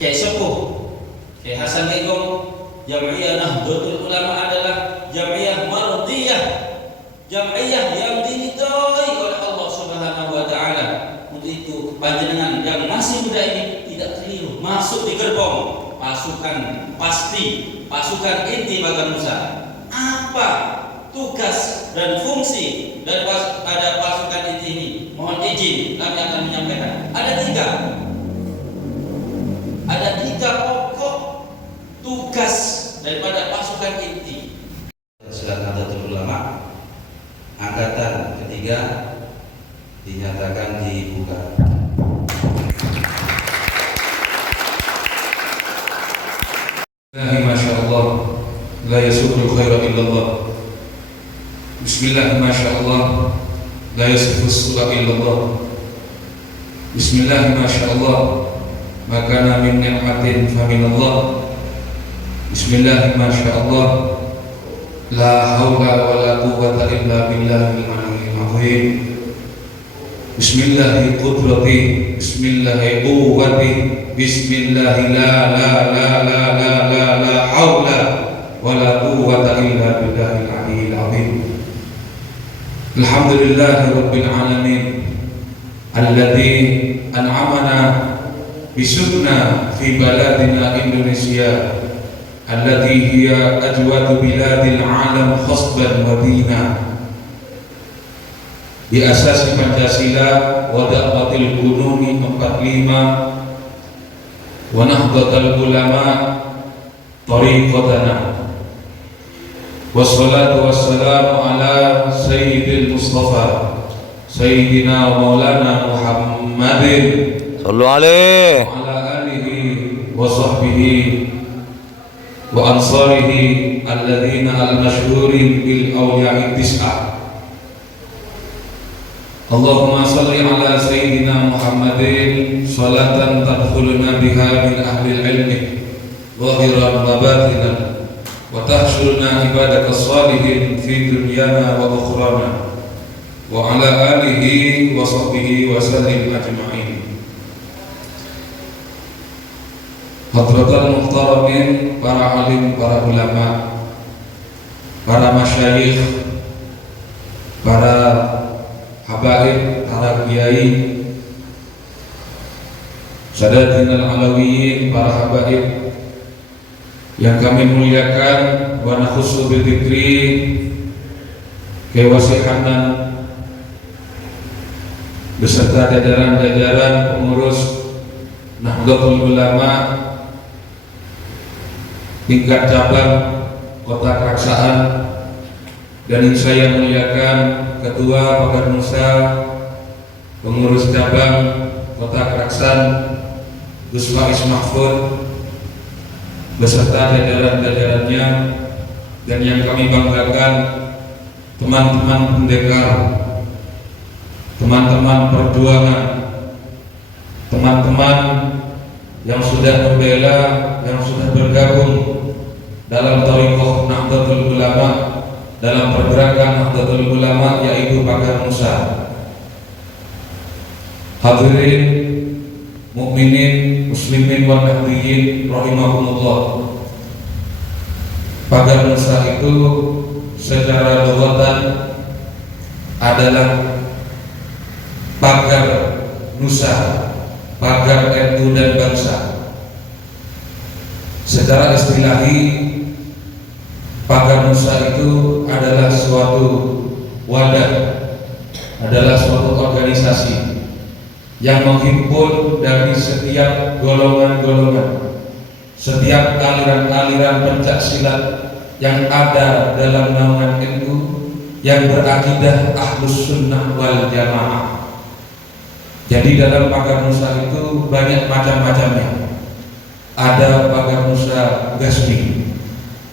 Kiai Sepuh, Kiai Hasan Legong, Jam'iyah Nahdlatul Ulama adalah jam'iyah mardiyah, jam'iyah yang diridhoi oleh Allah Subhanahu wa taala. Untuk itu panjenengan yang masih muda ini tidak keliru masuk di gerbong pasukan pasti, pasukan inti Baganusa. Apa tugas dan fungsi daripada pasukan inti ini? Mohon izin kami akan menyampaikan. Ada tiga pokok tugas daripada pasukan inti. Silat Nahdlatul Ulama angkatan ketiga dinyatakan dibuka. Masyaallah, la yasukul khaira illallah. Bismillah, masyaallah, la yasufus su'a illallah. Bismillah, masyaallah, makana min ni'matin faminallah. Bismillah, masyaallah, la haula wa la quwwata illa billahil aliyyil azim. Bismillah qudrati, bismillah quwwati, bismillah la haula wa la quwwata illa billahil aliyyil azim. Alhamdulillahi rabbil alamin alladzi an'amana bisukna fi baladina Indonesia allati hiya ajwadu biladil alam khasban wa dina bi asasi Pancasila wa da'watil gununi 45 wa nahdlatul ulama tariqatana. Wassalatu wassalamu ala sayyidil mustafa sayyidina wa maulana Muhammadin Sallu alaihi wa ala alihi wa sahbihi wa ansarihi alladhina al-mashhurin bil awliya'i tis'ah. Allahumma salli ala sayyidina Muhammadin salatan tadkhuluna biha min ahli al-ilmi zahiran wa batinan wa tahshuruna ibadaka salihin fi dunyana wa ukhrana wa ala alihi wa sahbihi wa sallim ajma'in. Hadratul muhtaramin, para alim, para ulama, para masyayikh, para habaib, para kiai, Sadatinal Alawiyin, para habaib yang kami muliakan, wa nakhussu bi dzikri kewasihanan beserta jajaran-jajaran pengurus Nahdlatul Ulama tingkat cabang Kota Keraksaan, dan yang saya muliakan Ketua Baganusa pengurus cabang Kota Keraksaan Gus Faiz Mahfud beserta jajaran-jajarannya, dan yang kami banggakan teman-teman pendekar, teman-teman perjuangan, teman-teman yang sudah membela, yang sudah bergabung dalam thariqah Nahdlatul Ulama, dalam pergerakan Nahdlatul Ulama, yaitu Baganusa. Hadirin mukminin, muslimin wal mu'minin rahimahumullah. Baganusa itu secara lughatan adalah pagar nusa, pagar NU dan bangsa. Secara istilahi, Baganusa itu adalah suatu wadah, adalah suatu organisasi yang menghimpun dari setiap golongan-golongan, setiap aliran-aliran pencak silat yang ada dalam naungan NU yang berakidah Ahlus Sunnah wal Jamaah. Jadi dalam Baganusa itu banyak macam-macamnya. Ada Baganusa Gasmi,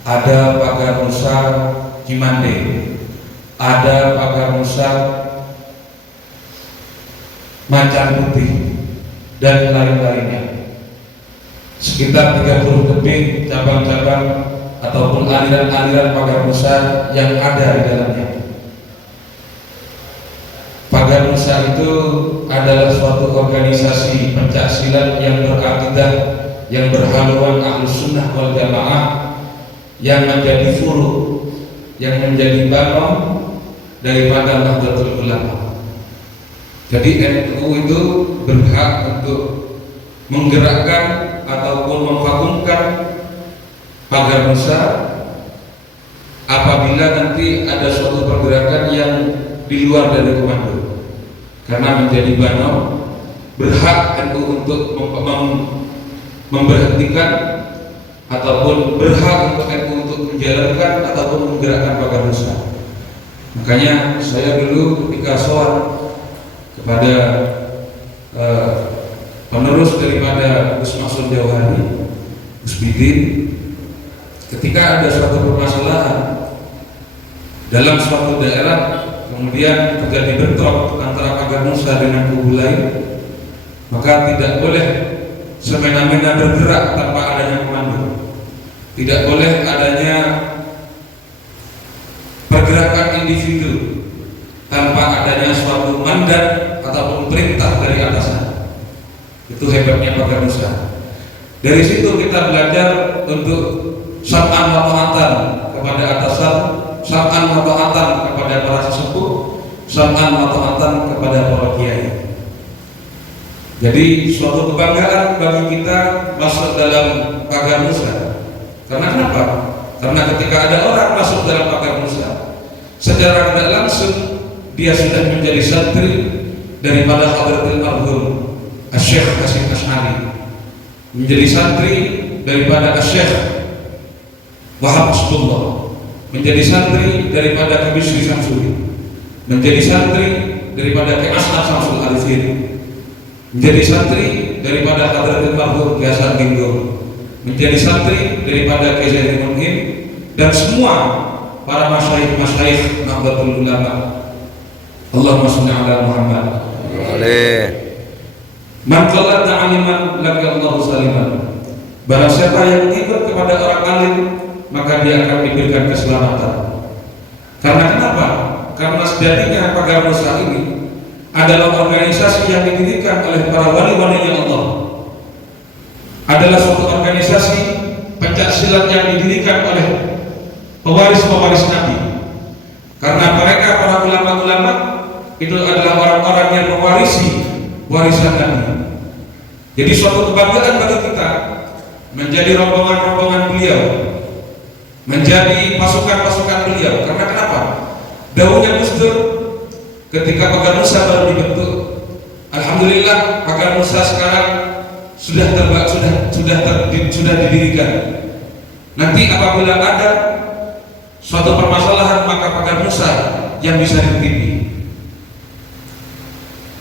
ada Baganusa Cimande, ada Baganusa Macan Putih, dan lain-lainnya. Sekitar 30 lebih cabang-cabang ataupun aliran-aliran Baganusa yang ada di dalamnya. Baganusa itu adalah suatu organisasi pencaksilat yang berakidah yang berhaluan Ahlus Sunnah wal Jamaah, yang menjadi furu, yang menjadi banom daripada Nahdlatul Ulama. Jadi NU itu berhak untuk menggerakkan ataupun memvakumkan pagar Nusa apabila nanti ada suatu pergerakan yang di luar dari komando. Karena menjadi banom, berhak NU untuk memberhentikan ataupun berhak untuk NU untuk menjalankan ataupun menggerakkan pagar Nusa. Makanya saya dulu ketika soal kepada penerus daripada Gus Maksud Jauhari, Gus Bidin, ketika ada suatu permasalahan dalam suatu daerah kemudian terjadi bentrok antara pagar Nusa dengan kubu lain, maka tidak boleh semena-mena bergerak tanpa adanya komando. Tidak boleh adanya pergerakan individu tanpa adanya suatu mandat ataupun perintah dari atasan. Itu hebatnya pagar Nusa. Dari situ kita belajar untuk sam'an wa ta'atan kepada atasan, sam'an wa ta'atan kepada para sesepuh, sam'an wa ta'atan kepada para kiai. Jadi suatu kebanggaan bagi kita masuk dalam pagar Nusa. Karena kenapa? Karena ketika ada orang masuk dalam pagar Nusa, secara tidak langsung dia sudah menjadi santri daripada Hadratul Marhum Asy-Syaikh Hasyim Asy'ari, menjadi santri daripada Asy-Syaikh Wahab Asdullah, menjadi santri daripada Kebisri Samsuri, menjadi santri daripada Ki Asnaf Samsul Arifin, menjadi santri daripada Hadratul Marhum Hasan Dinggo, menjadi santri daripada Ki Zainul Mu'min, dan semua para masyayikh Nahdlatul Ulama. Allahumma shalli ala Muhammad. Man qallada 'aliman laqi Allahu saliman. Barang siapa yang ikut kepada orang alim, maka dia akan diberikan keselamatan. Karena kenapa? Karena sejatinya pagar Nusa ini adalah organisasi yang didirikan oleh para wali-walinya Allah. Adalah suatu organisasi pencak silat yang didirikan oleh pewaris-pewaris Nabi. Karena mereka para ulama-ulama itu adalah orang-orang yang mewarisi warisan Nabi. Jadi suatu kebanggaan bagi kita menjadi rombongan-rombongan beliau, menjadi pasukan-pasukan beliau. Karena kenapa? Dahulunya Gus Dur ketika pagar Nusa baru dibentuk, alhamdulillah pagar Nusa sekarang sudah didirikan. Nanti apabila ada suatu permasalahan, maka pagar Nusa yang bisa dititipi.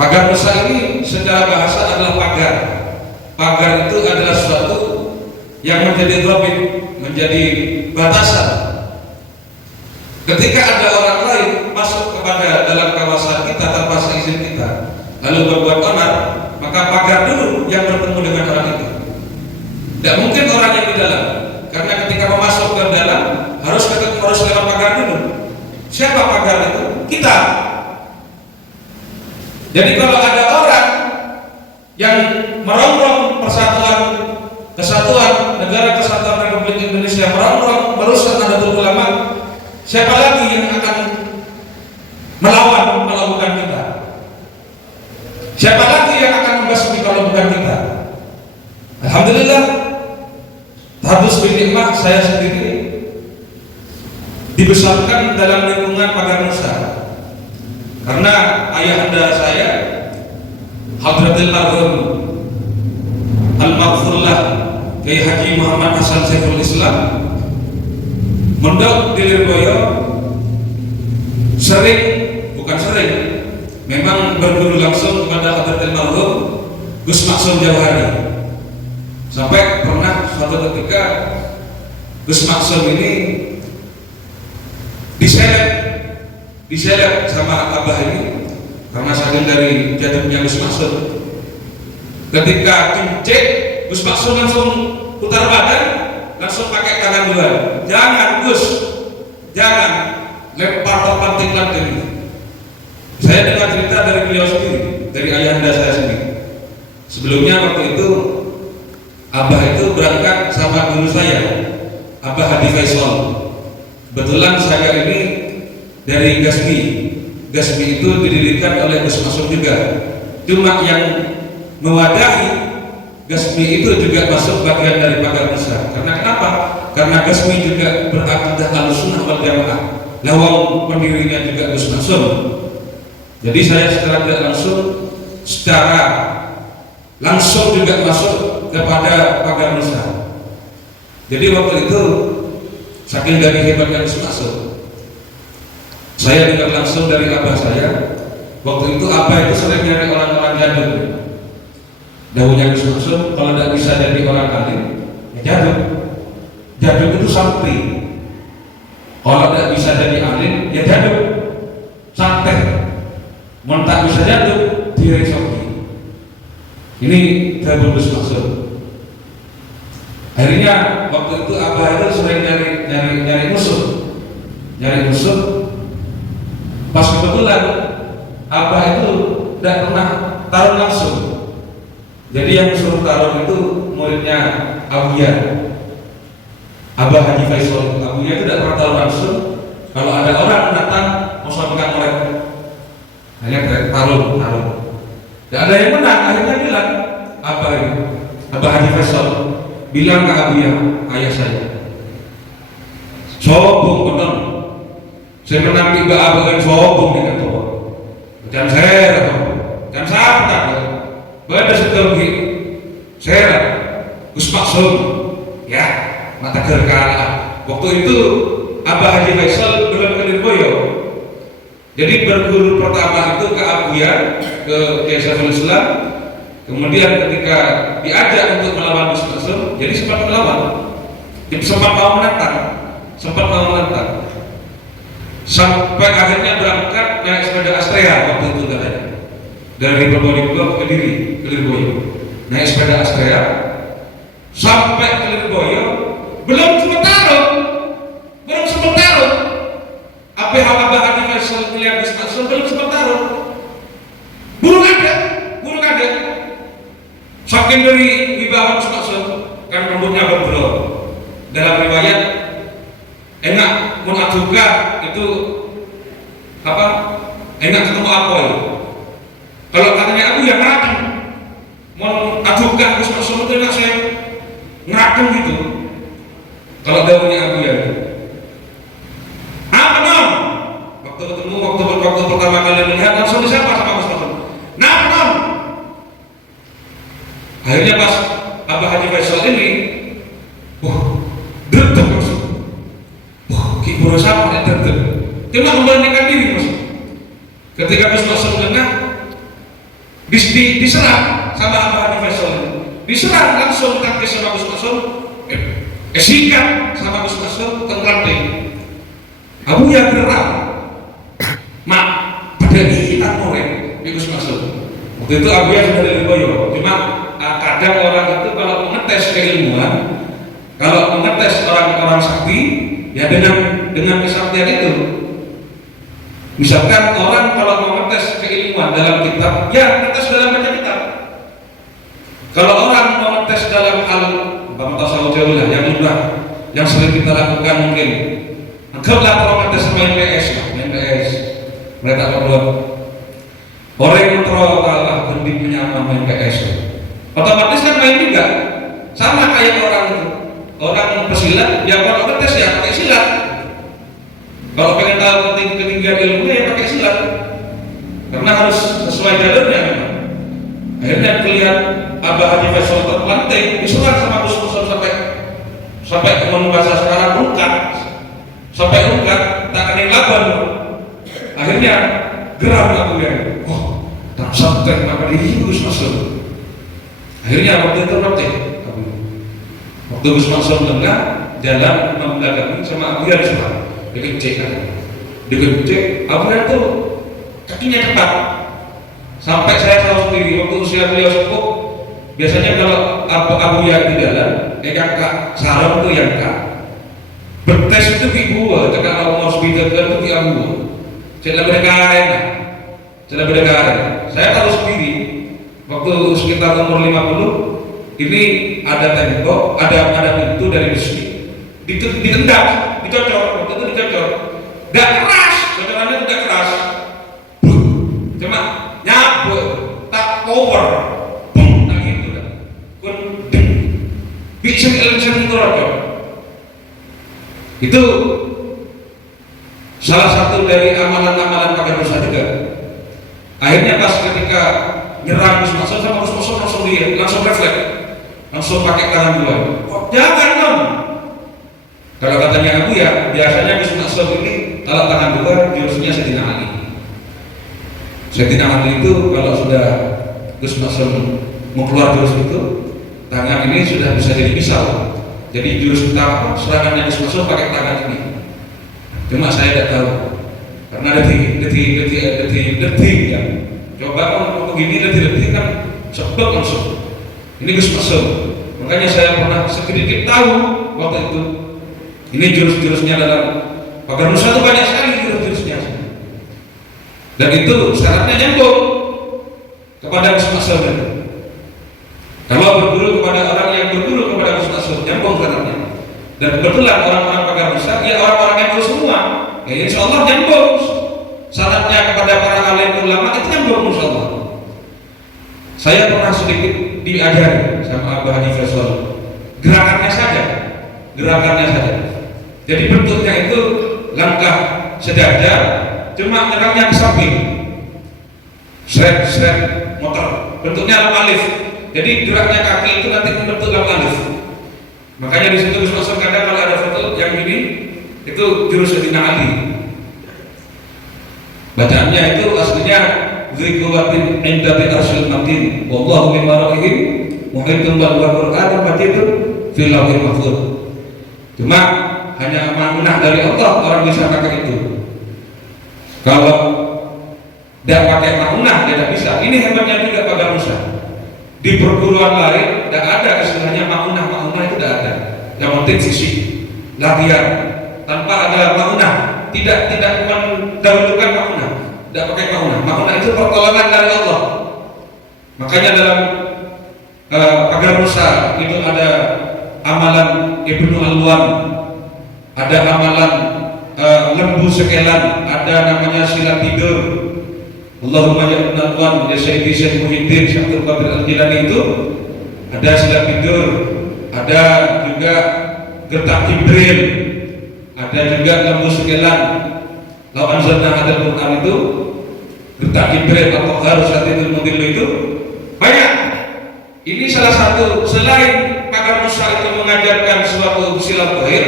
Pagar Nusa ini secara bahasa adalah pagar. Pagar itu adalah sesuatu yang menjadi dhabit, menjadi batasan. Ketika ada orang lain masuk kepada dalam kawasan kita tanpa seizin kita, lalu berbuat onar, maka pagar dulu yang bertemu dengan orang itu. Tidak mungkin orang yang di dalam, karena ketika mau masuk ke dalam harus lewat pagar dulu. Siapa pagar itu? Kita. Jadi kalau ada orang yang merongrong kesatuan negara kesatuan Republik Indonesia, merongrong merusak Nahdlatul Ulama, siapa lagi yang akan melakukan kita? Siapa lagi yang akan membasmi kalau bukan kita? Alhamdulillah, Hadus bin Nikmah, saya sendiri dibesarkan dalam lingkungan pagar Nusa. Karena ayahanda saya Hadratul Marhum Al-Maghfurlah Kiai Haji Muhammad Hasan Saiful Islam mondok di Lirboyo, bukan sering, memang berguru langsung kepada Hadratul Marhum Gus Maksud Jauhari. Sampai pernah suatu ketika Gus Maksud ini diseret sama abah ini, karena saking dari jatuhnya Gus Maksud. Ketika kincik, Gus Maksud langsung putar badan, langsung pakai tangan duluan. Jangan Gus, jangan lempar terpanting lanting. Saya dengar cerita dari beliau sendiri, dari ayahanda saya sendiri. Sebelumnya waktu itu Abah itu berangkat sama guru saya, Abah Hadi Faisal. Kebetulan saya ini dari Gasmi. Gasmi itu didirikan oleh Gus Masuk juga. Cuma yang mewadahi Gasmi itu juga masuk bagian dari Pagar Nusa. Karena kenapa? Karena Gasmi juga berakidah Ahlussunnah wal Jamaah. Lawang pendirinya juga Gus Masuk. Jadi saya secara langsung juga masuk kepada Pagar Nusa. Jadi waktu itu saking dari hebatnya Gus Masuk, saya dengar langsung dari abah saya. Waktu itu abah itu sering nyari orang-orang jadul. Daunnya Gus Masuk, kalau tidak bisa jadi orang alim, ya jadul. Jadul itu santri. Kalau tidak bisa jadi alim, ya jadul. Santai. Mau tak bisa jadul, direcoki. Ini Tabul Gus Masuk. Akhirnya waktu itu abah itu sering nyari musuh. Pas kebetulan abah itu tidak pernah tarung langsung. Jadi yang suruh tarung itu muridnya Abuya, Abah Haji Faisal. Abuya itu tidak pernah tarung langsung. Kalau ada orang datang mau sampaikan oleh, hanya tarung. Tidak ada yang menang. Akhirnya bilang Abah Haji Faisal bilang ke Abuya, ayah saya, sombong benar. Saya menang tiba abah kan sombong dengan tua. Jangan saya, jangan sampai. Pada setelgi, saya Gus Maksum, ya mata kerkala. Waktu itu Abah Haji Faisal belum ke Lirboyo. Jadi berguru pertama itu ke Abuya, ke Kiai Saiful Islam. Kemudian ketika diajak untuk melawan Gus Maksum, jadi sempat melawan, sempat mau menentang. Sampai akhirnya berangkat naik sepeda Astrea waktu itu katanya dari Probolinggo ke Lirboyo, naik sepeda Astrea sampai ke Lirboyo, belum sempat tarung. Apa Abah Haji Faisal melihat Gus Maksum belum sempat tarung, burung ada. Saking dari wibawa Gus Maksum, kan rambutnya bergerok. Dalam riwayat enak mengajukan itu apa? Enak ketemu apoy. Kalau katanya aku ya ngerakem, mau ajukan Gus Maksum itu enak saya ngerakem gitu. Kalau daunnya aku ya. Apa nom? Waktu pertama kali melihat langsung disapa sama Gus Maksum. Nah nom. Akhirnya pas Abah Haji Faisal ini, derdek langsung. Kiburu sama ya derdek. Cuma memberanikan diri mas. Ketika Gus Maksum lengah, diserang sama Abah Haji Faisal. Diserang langsung kaki sama Gus Maksum. Sikat sama Gus Maksum tenggelam. Abu ya gerak. Mak, pada kita korek di Gus Maksum. Waktu itu Abu ya sudah dari Boyo. Cuma kadang orang itu kalau mengetes keilmuan, kalau mengetes orang-orang sakti, ya dengan kesaktian itu. Misalkan orang kalau mau mengetes keilmuan dalam kitab, ya mengetes dalam baca kitab. Kalau orang mau mengetes dalam hal tasawuf jauh yang mudah, yang sering kita lakukan mungkin, anggaplah kalau mengetes main PS. Mereka berdua orang yang terlalu gending menyapa main PS. Otomatis kan main juga, sama kayak orang pesilat, ya kalau ngetes ya pakai silat. Kalau pengen tahu ketinggian ilmunya ya pakai silat, karena harus sesuai jalurnya memang. Akhirnya kelihatan Abah Haji Faisal terpelanting, diserang sama Gus Maksum sampai bahasa sekarang rungkat, tak ada yang laban. Akhirnya geram aku ya, tak sampai maka di Gus Maksum. Akhirnya waktu itu roteh. Waktu Gus Maksum lengah jalan membelakangi sama Abu Yan semua dikecek Abu Yan tuh kakinya ketat. Sampai saya tahu sendiri waktu usia beliau sepuh, biasanya kalau Abu Yan di jalan, yang kak sarung tuh yang kak bertes itu ibu, jika mau hospital itu di Abu. Saya berdekatan. Saya tahu sendiri waktu sekitar umur 50 ini ada tembok, ada pintu dari besi, ditendang, dicocok, waktu itu dicocok, gak keras, cocokannya tidak keras, cuma nyabut, tak power, boom, nah gitu kan, bisa terocok. Itu salah satu dari amalan-amalan pakai dosa juga. Akhirnya pas ketika nyerang Gus Maksud sama Gus Maksud langsung refleks, langsung pakai tangan duluan. Oh, jangan dong. Kalau katanya aku ya biasanya Gus Maksud ini kalau tangan dua jurusnya Sayyidina Ali. Sayyidina Ali itu kalau sudah Gus Maksud mau keluar jurus itu, tangan ini sudah bisa jadi pisau. Jadi jurus utama serangannya Gus Maksud pakai tangan ini. Cuma saya tidak tahu karena detik ya. Coba kalau begini detik kan sebab langsung. Ini Gus Maksud. Makanya saya pernah sedikit tahu waktu itu. Ini jurus-jurusnya dalam pagar nusa itu banyak sekali jurus-jurusnya. Dan itu syaratnya nyambung kepada Gus Maksud. Kalau berguru kepada orang yang berguru kepada Gus Maksud, nyambung syaratnya. Dan kebetulan orang-orang pagar nusa, ya orang-orang yang guru semua. Ya insya Allah nyambung. Syaratnya kepada para alim ulama itu nyambung insya Allah. Saya pernah sedikit diajari sama Abah Haji Faisal. Gerakannya saja. Jadi bentuknya itu langkah sejajar, cuma nyerangnya ke samping. Seret motor. Bentuknya alif. Jadi geraknya kaki itu nanti membentuk alif. Makanya di situ Gus Maksud kadang kalau ada foto yang ini itu jurus Sayyidina Ali. Bacaannya itu aslinya Zikruwatin inda bi'arsyil matin wallahu min wara'ihim muhitun wal Qur'an majidun fil lawhil mahfuz. Cuma hanya amanah dari Allah orang bisa pakai itu. Kalau tidak pakai amanah tidak bisa. Ini hebatnya juga pagar nusa. Di perguruan lain tidak ada istilahnya maunah itu tidak ada. Yang penting fisik, latihan tanpa ada maunah, tidak mendahulukan maunah, tidak pakai maunah itu pertolongan dari Allah. Makanya dalam pagar nusa itu ada amalan Ibnu Alwan, ada amalan lembu sekelan, ada namanya silat tidur. Allahumma ya Ibnu Alwan ya Sayyidi Syekh Muhyiddin Syekh Abdul Qadir Al-Jilani itu ada silat tidur, ada juga gertak Jibril, ada juga lembu sekelan. Lalu anzalna hadzal Qur'an itu gertak Jibril atau harus hatitul mudil itu banyak. Ini salah satu selain pagar nusa itu mengajarkan suatu silat zahir,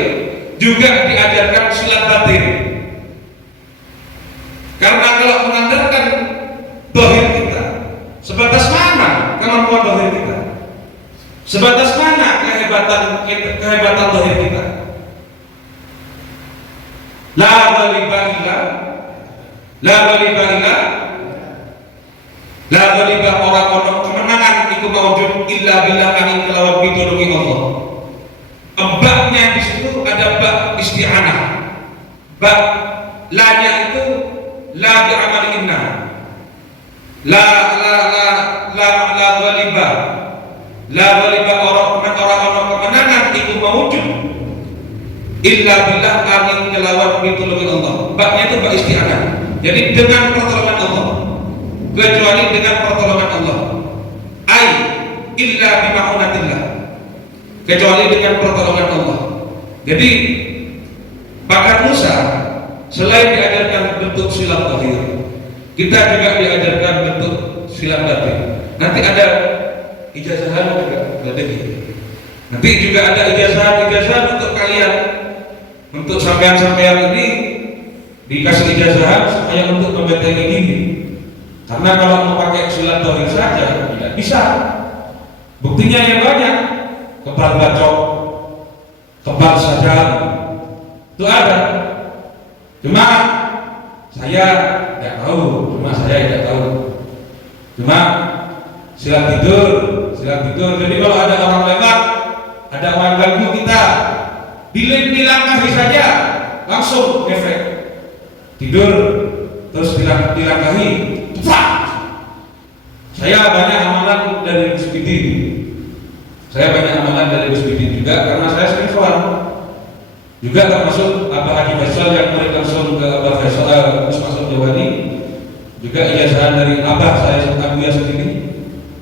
juga diajarkan silat batin. Karena kalau mengandalkan zahir kita, sebatas mana kemampuan zahir kita? Sebatas mana kehebatan zahir kita? La ghaliba ora ono kemenangan iku maujud illa billah angin kelawan pitulungi Allah. Baknya di situ ada bak isti'anah. Bak la-nya itu la bi'amali inna. La ghaliba ora ono kemenangan iku maujud illa billah angin kelawan pitulungi Allah. Baknya itu bak isti'anah. Jadi dengan pertolongan Allah, kecuali dengan pertolongan Allah. Ai illa bima'unatillah, kecuali dengan pertolongan Allah. Jadi pagar nusa selain diajarkan bentuk silat zahir, kita juga diajarkan bentuk silat batin. Nanti ada ijazahan juga ada gitu. Nanti juga ada ijazah untuk kalian, untuk sampean-sampean ini dikasih ijazah supaya untuk membentengi diri. Karena kalau mau pakai silat zahir saja tidak bisa. Buktinya yang banyak, kebal bacok, kebal sadar, itu ada. Cuma saya tidak tahu. Cuma silat tidur. Jadi kalau ada orang lewat, ada orang ganggu kita, dilangkahi saja, langsung efek. Tidur terus dilangkahi, cepat. Saya banyak amalan dari Gus Bidi. Saya banyak amalan dari Gus Bidin juga karena saya sering soal. Juga termasuk Abah Haji Faisal yang murid langsung ke Abah Faisal Gus Masud Jawadi. Juga ijazahan dari Abah saya Abu Yas ini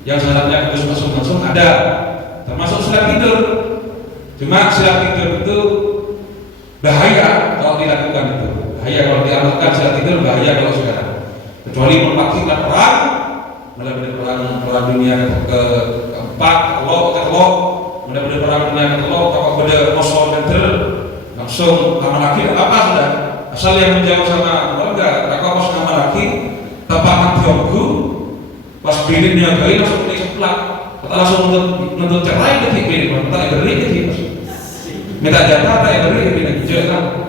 yang syaratnya Gus Masud langsung ada. Termasuk silat tidur. Cuma silat tidur itu bahaya kalau dilakukan itu. Bahaya kalau diamalkan silat tidur, bahaya kalau sekarang. Kecuali memaksakan perang, benar-benar perang dunia keempat, kelok, benar-benar perang dunia kelok, kalau beda kosong dan langsung nama laki apa sudah. Asal yang menjauh sama keluarga, kalau kos nama laki, tanpa mati pas birin dia kali langsung beli sebelah, kita langsung menuntut cerai ketik birin, minta beri ketik, minta jatah, tak beri ketik, jangan.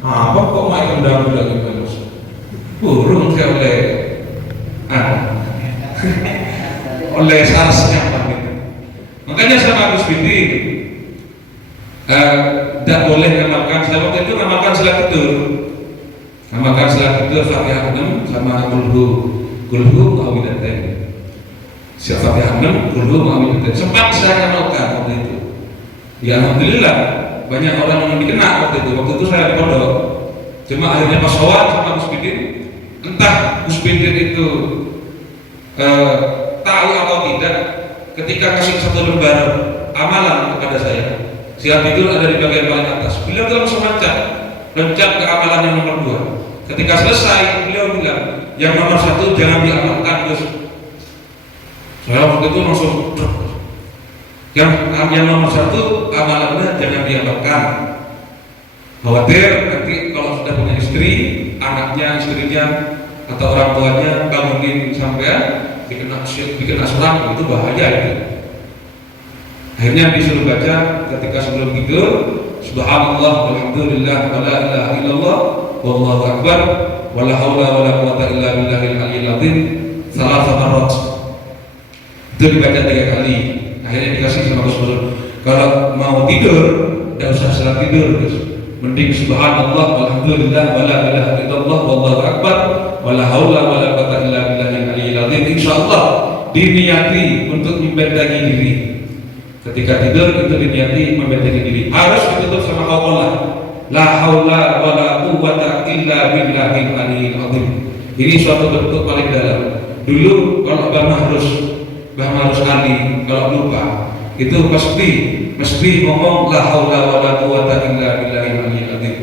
Apa kok mau kendang lagi terus? Burung saya oleh sarsnya gitu. Makanya sama Gus Bidin tidak boleh ngamalkan. Saya waktu itu ngamalkan silat tidur, Fatihah 6 sama kulhu ma'awidatain. Fatihah 6 kulhu ma'awidatain. Sempat saya ngamalkan waktu itu. Ya alhamdulillah banyak orang yang dikena waktu itu. Waktu itu saya di pondok. Cuma akhirnya pas sowan sama Gus Bidin, entah Gus Bidin itu tahu atau tidak, ketika kasih satu lembar amalan kepada saya, silat tidur ada di bagian paling atas. Beliau langsung loncat ke amalan yang nomor 2. Ketika selesai, beliau bilang, yang nomor 1 jangan diamalkan, Gus. Saya waktu itu langsung yang nomor 1 amalannya jangan diamalkan. Khawatir nanti kalau sudah punya istri, anaknya, istrinya, atau orang tuanya bangunin sampean bikin asuran, itu bahaya itu. Akhirnya disuruh baca ketika sebelum tidur, Subhanallah walhamdulillah wala ilaha illallah wallahu akbar wala haula wala quwata illa billahil aliyyil azim salasah marrat. Itu dibaca 3 kali. Akhirnya dikasih sama Rasul, kalau mau tidur tidak usah salat tidur, mending Subhanallah walhamdulillah wala ilaha illallah wallahu akbar wala haula wala quwata illa billahil aliyyil azim. Insyaallah diniati untuk membentengi diri. Ketika tidur itu diniati membentengi diri. Harus ditutup sama qaulah la haula wala quwwata illa billahil aliyyil azim. Ini suatu bentuk paling dalam. Dulu kalau Mbah Mahrus Ali kalau lupa itu mesti ngomong la haula wala quwwata illa billahil aliyyil azim.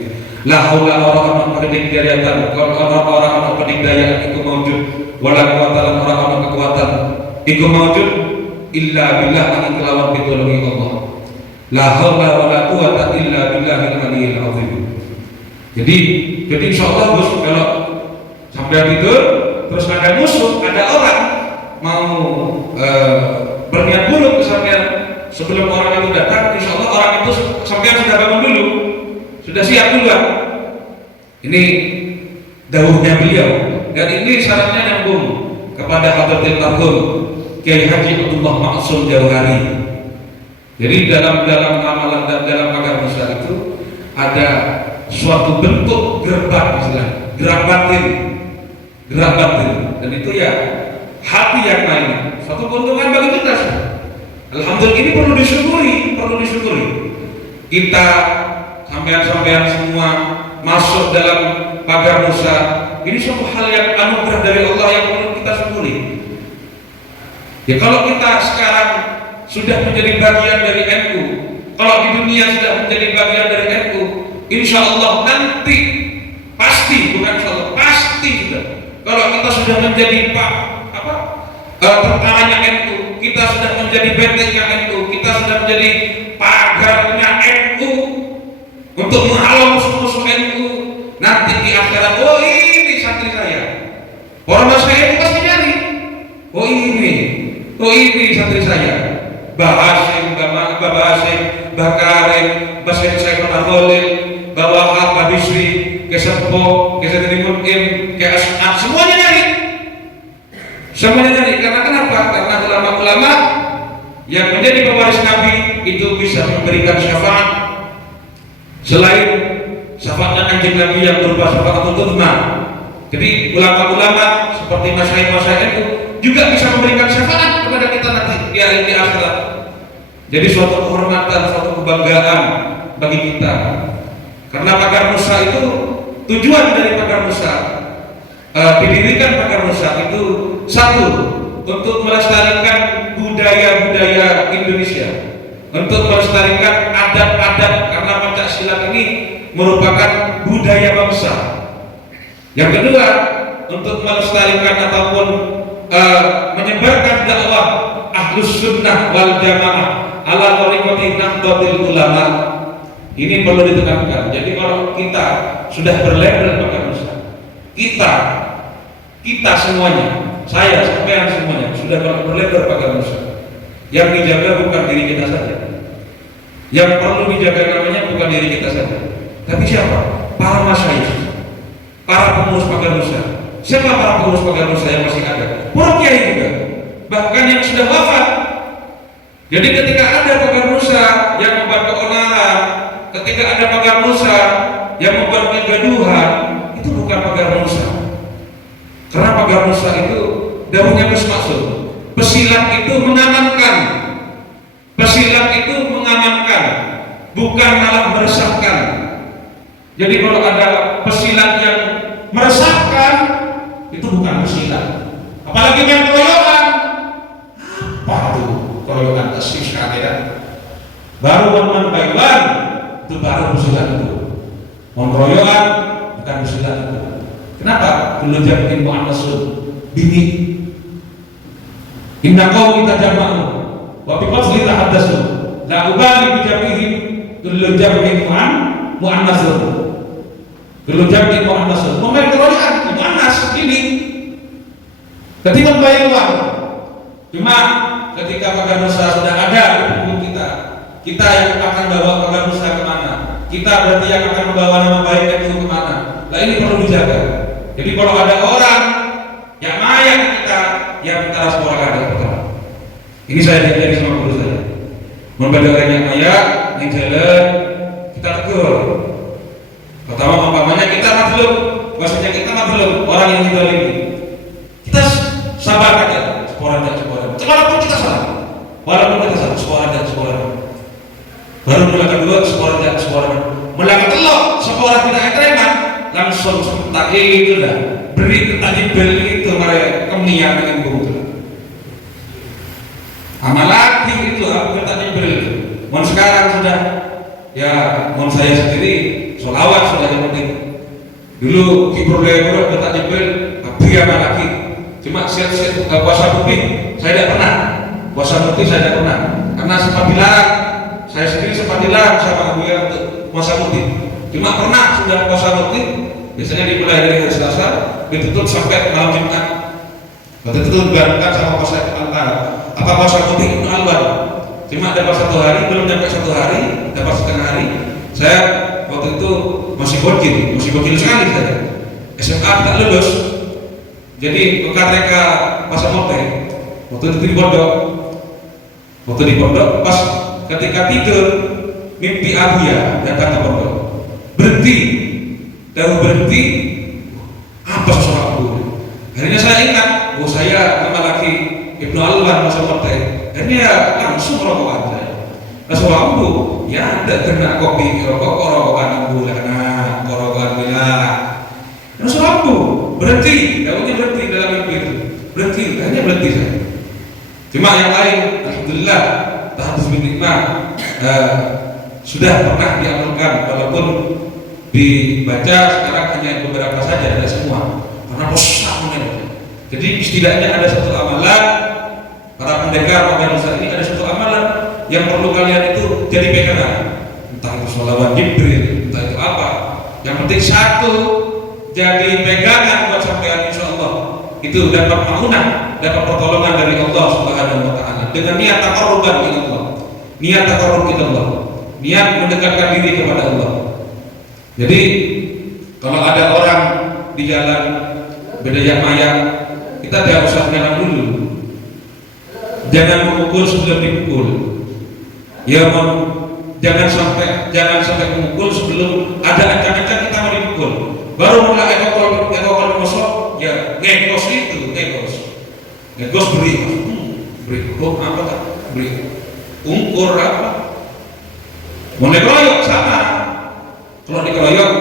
La haula orang peningdayaan, kalau orang peningdayaan itu mawjud, wala quwwata orang kekuatan itu mawjud illa billah an kelawan pitulungi Allah. La haula wala quwwata illa billahil aliyyil azim. Jadi insyaallah Gus, kalau sampai tidur terus ada musuh, ada orang mau berniat buruk ke sampean, sebelum orang itu datang, insyaallah orang itu sampean sudah bangun dulu, sudah siap duluan. Ini dawuhnya beliau, dan ini syaratnya nyambung kepada Hadratil Marhum Kiai Haji Abdullah Ma'sum Jauhari. Jadi dalam amalan dan dalam pagar besar itu ada suatu bentuk gerak batin, dan itu ya hati yang lain. Suatu keuntungan bagi kita. Alhamdulillah, ini perlu disyukuri. Kita sampean semua masuk dalam pagar Nusa, ini suatu hal yang anugerah dari Allah yang perlu kita syukuri. Ya kalau kita sekarang sudah menjadi bagian dari NU, kalau di dunia sudah menjadi bagian dari NU, insya Allah nanti pasti, bukan insya Allah, pasti sudah. Kalau kita sudah menjadi tentaranya NU, kita sudah menjadi bentengnya NU, kita sudah menjadi pagarnya NU untuk menghalau musuh-musuh NU. Nanti di akhirat, oh ini santri saya, orang saya itu pasti nyari, oh ini santri saya, Mbah Hasyim, Mbah Hasyim, Mbah Karim, Mbah Syekh Khalil, Mbah Wahab, Mbah Bisri, ke Sepo, ke Sedrimun Im, ke As'ad, semuanya nyari. Karena kenapa? Karena ulama-ulama yang menjadi pewaris Nabi itu bisa memberikan syafaat selain syafaatnya kanjeng Nabi yang berupa syafaatul uzma. Jadi ulama-ulama seperti masyayikh itu juga bisa memberikan syafaat kepada kita nanti di akhirat. Jadi suatu kehormatan, suatu kebanggaan bagi kita. Karena Pagar Nusa itu, tujuan dari Pagar Nusa, didirikan Pagar Nusa itu satu, untuk melestarikan budaya-budaya Indonesia, untuk melestarikan adat-adat, karena Pancasila ini merupakan budaya bangsa. Yang kedua, untuk melestarikan ataupun menyebarkan dakwah Ahlus Sunnah wal Jamaah ala tariqati Nahdlatul Ulama. Ini perlu ditekankan. Jadi kalau kita sudah berlabel Pagar Nusa, kita semuanya, saya sampean semuanya sudah berlabel Pagar Nusa. Yang dijaga bukan diri kita saja. Yang perlu dijaga namanya bukan diri kita saja, tapi siapa? Para masyayikh, para pengurus Pagar Nusa. Siapa para pengurus Pagar Nusa yang masih ada? Para kiai juga, bahkan yang sudah wafat. Jadi ketika ada Pagar Nusa yang membuat keonaran, ketika ada Pagar Nusa yang membuat kegaduhan, itu bukan Pagar Nusa. Karena Pagar Nusa itu daunnya bermaksud. Pesilat itu mengamankan. Pesilat itu mengamankan, bukan malah meresahkan. Jadi kalau ada pesilat yang meresahkan, itu bukan pesilat. Apalagi yang keroyokan. Apa tuh keroyokan tesis kagak? Baru teman Taiwan itu baru pesilat itu. Keroyokan bukan pesilat itu. Kenapa? Dulu jami'in mu'annasun bini. Inna qaumi tajama'u wa bi qasli tahaddatsu la ubali bi jam'ihim dulu jami'in mu'annasun. Dulu jami'in mu'annasun. Memang keroyokan mu'annas ini. Ketika membayar uang, cuma ketika Pagar Nusa sudah ada di punggung kita yang akan bawa Pagar Nusa kemana? Kita berarti yang akan membawa nama baik itu kemana? Nah ini perlu dijaga. Jadi kalau ada orang yang mayak kita harus beragam pertama. Ini saya jadi sama guru saya. Membaca orang yang mayak di jalan, kita tegur. Pertama umpamanya kita makhluk, bahasanya kita makhluk orang yang dizalimi. Kita sabar aja, sporan. Walaupun kita salah, sporan. Baru mulai kedua, sporan. Mulai ketelok, sporan tidak terima, langsung sebentar itu dah. Beri tadi beli itu mereka kemian dengan bungkus. Amalati itu aku tadi beli itu. Mohon sekarang sudah, ya mohon saya sendiri, sholawat sudah yang penting. Dulu kiprul tadi beli, tapi lagi. Cuma siap puasa putih saya tidak pernah. Karena sempat dilarang. Saya sendiri sempat dilarang sama Abu ya untuk puasa putih. Cuma pernah sudah puasa putih. Biasanya dimulai dari hari Selasa, ditutup sampai malam Jumat. Waktu itu dibarengkan sama puasa apa puasa putih Ibnu Alwan. Cuma dapat 1 hari, belum dapat 1 hari, dapat setengah hari. Saya waktu itu masih bocil sekali saya. SMA tidak lulus. Jadi ke KTK Pasar Mote, waktu itu di pondok, pas ketika tidur mimpi Abia datang ke pondok, berhenti, apa sesuatu? Akhirnya saya ingat, saya nama lagi Ibnu Alwan Pasar Mote, akhirnya langsung rokokan saya. Langsung ambu, ya ada kena kopi rokokan ambu lah, rokokan bilang, langsung ambu. Berhenti, daunnya berhenti dalam mimpi itu. Hanya berhenti saya. Cuma yang lain, alhamdulillah, tahadus bin nikmah sudah pernah diamalkan, walaupun dibaca sekarang hanya beberapa saja, tidak semua. Karena bosan mengenai. Jadi setidaknya ada satu amalan, para pendekar Pagar Nusa ini ada satu amalan yang perlu kalian itu jadi pegangan. Entah itu sholawat Jibril, entah itu apa. Yang penting satu, jadi pegangan buat sampean insyaallah. Itu dapat maunah, dapat pertolongan dari Allah Subhanahu wa taala dengan niat taqarruban ila Allah. Niat taqarrub ila Allah. Niat mendekatkan diri kepada Allah. Jadi kalau ada orang di jalan berdaya maya, kita tidak usah jalan dulu. Jangan memukul sebelum dipukul. Ya, jangan sampai memukul sebelum ada ancang-ancang kita mau dipukul. Baru mulai ekor masuk, ya ngekos beri, apa tak beri. ungkur apa. Mau dikeroyok sama. Kalau dikeroyok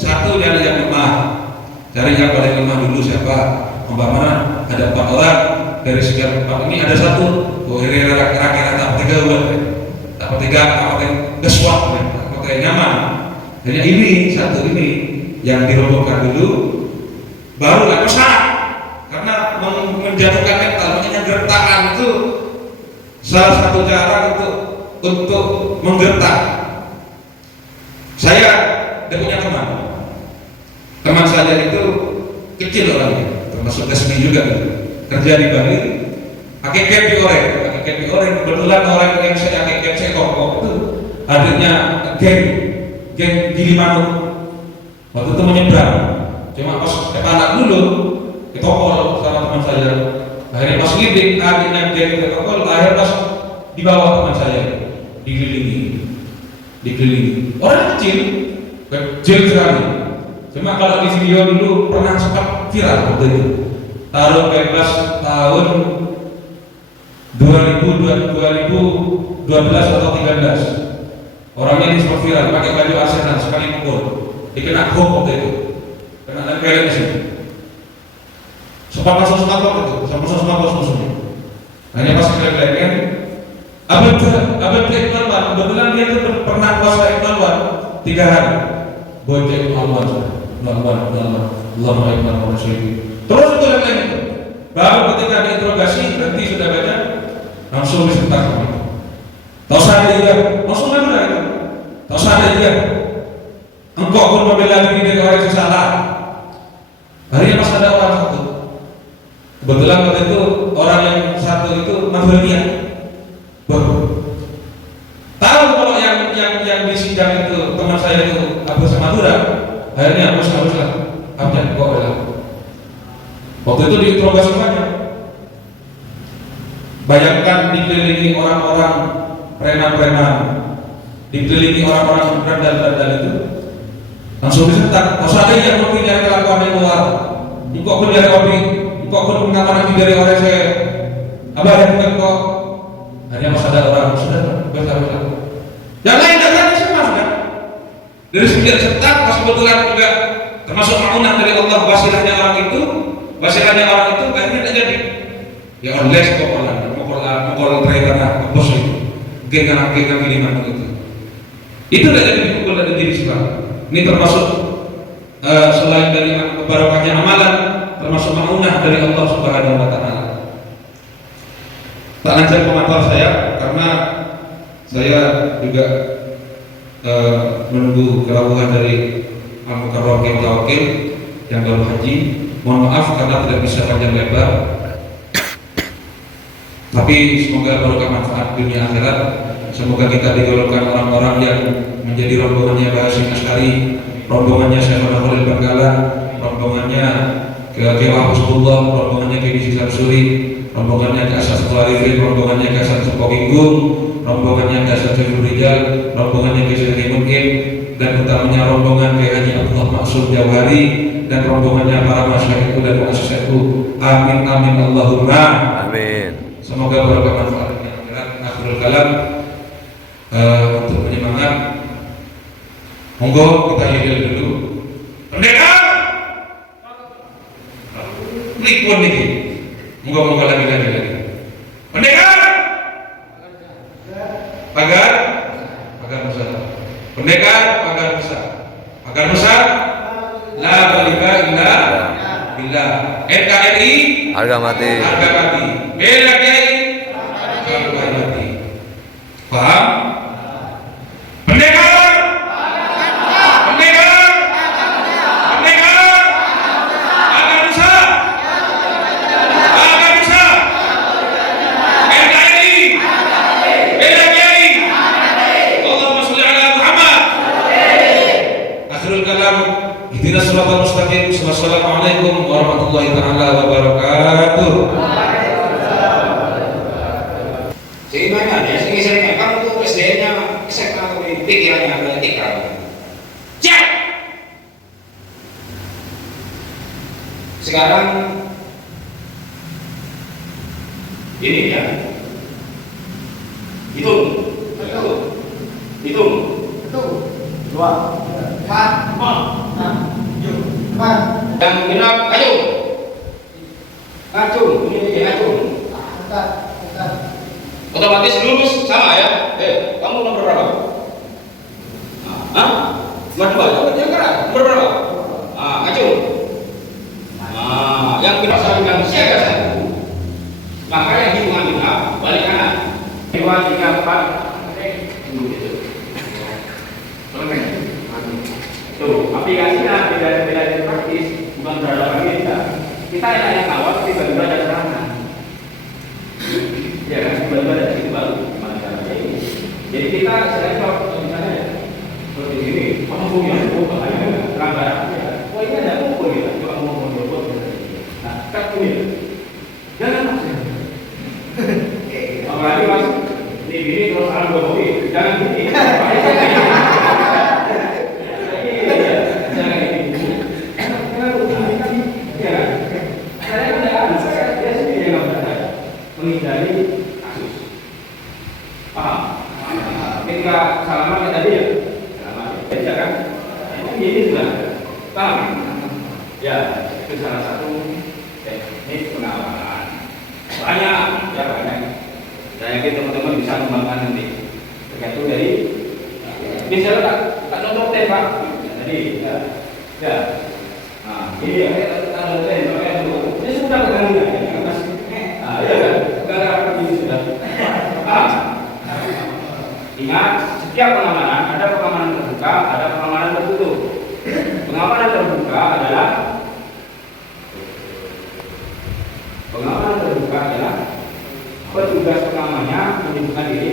satu dia ada yang lemah. Cari yang paling lemah dulu siapa? Umpamanya ada 4 orang, dari sekian 4 ini ada satu. Oh ini kira-kira tak tiga buat, tak tiga, geswat, tak nyaman. Jadi ini satu ini yang dirobohkan dulu, baru lah pesan. Karena menjatuhkan mental, makanya gertakan itu salah satu cara untuk menggertak. Saya punya teman saya itu kecil orangnya, termasuk resmi juga, kerja di Bali, pakai kepi oranye. Kebetulan orang yang saya pakai kepi saya kok itu adanya geng Gilimanuk. Waktu itu menyeberang, cuma pas kepanak dulu ditokol sama teman saya. Akhirnya pas ngidik adanya geng ditokol, akhirnya pas di bawah teman saya dikelilingi orang kecil sekali. Cuma kalau di video dulu pernah sempat viral waktu itu tahun 2012 atau 13, orangnya ini sempat viral pakai baju Arsenal sekali pukul, dikena hukum waktu itu, kena nempelin di sini, sempat masuk waktu itu, sama musuhnya. Hanya pas kelihatan Abad Iqbal, kebetulan dia itu pernah puasa Iqbal 3 hari. Bocah Allah, Allahumma iman wa syahid. Terus itu lain itu. Baru ketika diinterogasi berarti sudah baca, langsung disentak. Tahu saja, langsung mana itu? Tahu saja, engkau pun membela diri dari orang yang salah. Akhirnya pas ada orang satu. Kebetulan waktu itu orang yang satu itu Madhuriyah. Tahu kalau yang di sidang itu teman saya itu Abu Samadura, akhirnya haruslah abjad kok lah. Waktu itu diinterogasi banyak. Bayangkan dikelilingi orang-orang preman, dikelilingi orang-orang berandal itu, langsung disentak. Kau sadar yang mungkin dari kelakuan yang luar, engkau pun dari kopi, engkau pun mengamankan dari orang saya. Abah yang bukan kok. Hanya masih ada orang sudah betul. Yang lain datang semua sudah. Dari sekian sentak, pas kebetulan juga termasuk maunah dari Allah wasilahnya orang itu, akhirnya tidak jadi. Ya on les mukul trainer bos itu, geng Gilimanuk itu. Itu tidak jadi dipukul dari diri sebab. Ini termasuk selain dari barokahnya amalan, termasuk maunah dari Allah Subhanahu Wa Taala. Tak lanjut komentar saya karena saya juga menunggu kerawuhan dari Al-Mukarram Tawakil yang baru haji. Mohon maaf karena tidak bisa panjang lebar. Tapi semoga barokah manfaat dunia akhirat. Semoga kita digolongkan orang-orang yang menjadi rombongannya Bahasim Askari, rombongannya Syekhona Khalil Bangkalan, rombongannya ke Wahbusullah, rombongannya ke Bisi Samsuri, rombongannya ke Asas Kelarifin, rombongannya ke Asas Sepoginggung, rombongannya ke Asas Rijal, rombongannya ke Syekh Mungkin, dan utamanya rombongan ke Haji Abdullah Maksud Jawhari, dan rombongannya para masyarakat dan muasisatku. Amin amin Allahumma amin. Semoga berkah manfaat dunia akhirat. Akhirul kalam untuk penyemangat. Monggo kita yel dulu. Pendekar. Rikun niki. Monggo lagi. Pendekar. Pagar besar. Pendekar pagar besar. Pagar besar. La balika illa billah. NKRI harga mati. Bela kiai harga mati. Paham? Pendekar. Wassalamualaikum warahmatullahi taala wabarakatuh. Jadi mana ya? Sering kamu tuh SDM-nya, SMA pikirannya berarti kamu. Cek. Sekarang ini ya, Hitung. Hitung. 1, 2, 3, 4, 5, 6, 7, 8. Yang genap acung. Acung, ini acung. Angkat. Otomatis lurus sama ya. Kamu nomor berapa? Hah? Nomor 2. Coba dia gerak. Nomor berapa? Acung. Yang genap yang siaga 1. Maka yang hitungan genap balik kanan. 2, 3, 4. Tuh, aplikasinya beda dari praktis, bukan berhadapan kita. Kita yang awal tiba-tiba ada serangan. Ya kan, tiba-tiba ada situ baru gimana caranya ini. Jadi kita selain kalau misalnya seperti ini, langsung yang bahaya pelanggaran. Wah ini ada pukul ya, coba mau buat. Nah, kan ini, jangan maksudnya. Apalagi mas, ini terus alam Jokowi, jangan gini. Menghindari kasus. Paham? Ketika salaman tadi ya, salaman ya kan? Ini sudah paham? Ya, itu salah satu teknik pengawalan. Banyak, ya banyak. Saya yakin teman-teman bisa mengembangkan nanti. Tergantung dari misalnya tak nonton tembak tadi, ya. Nah, ini ya, ada tembak ini sudah bergabung ya. Iya kan? Gara-gara ini sudah. Ingat, setiap pengamanan ada pengamanan terbuka, ada pengamanan tertutup. Pengamanan terbuka adalah petugas pengamannya menyebutkan diri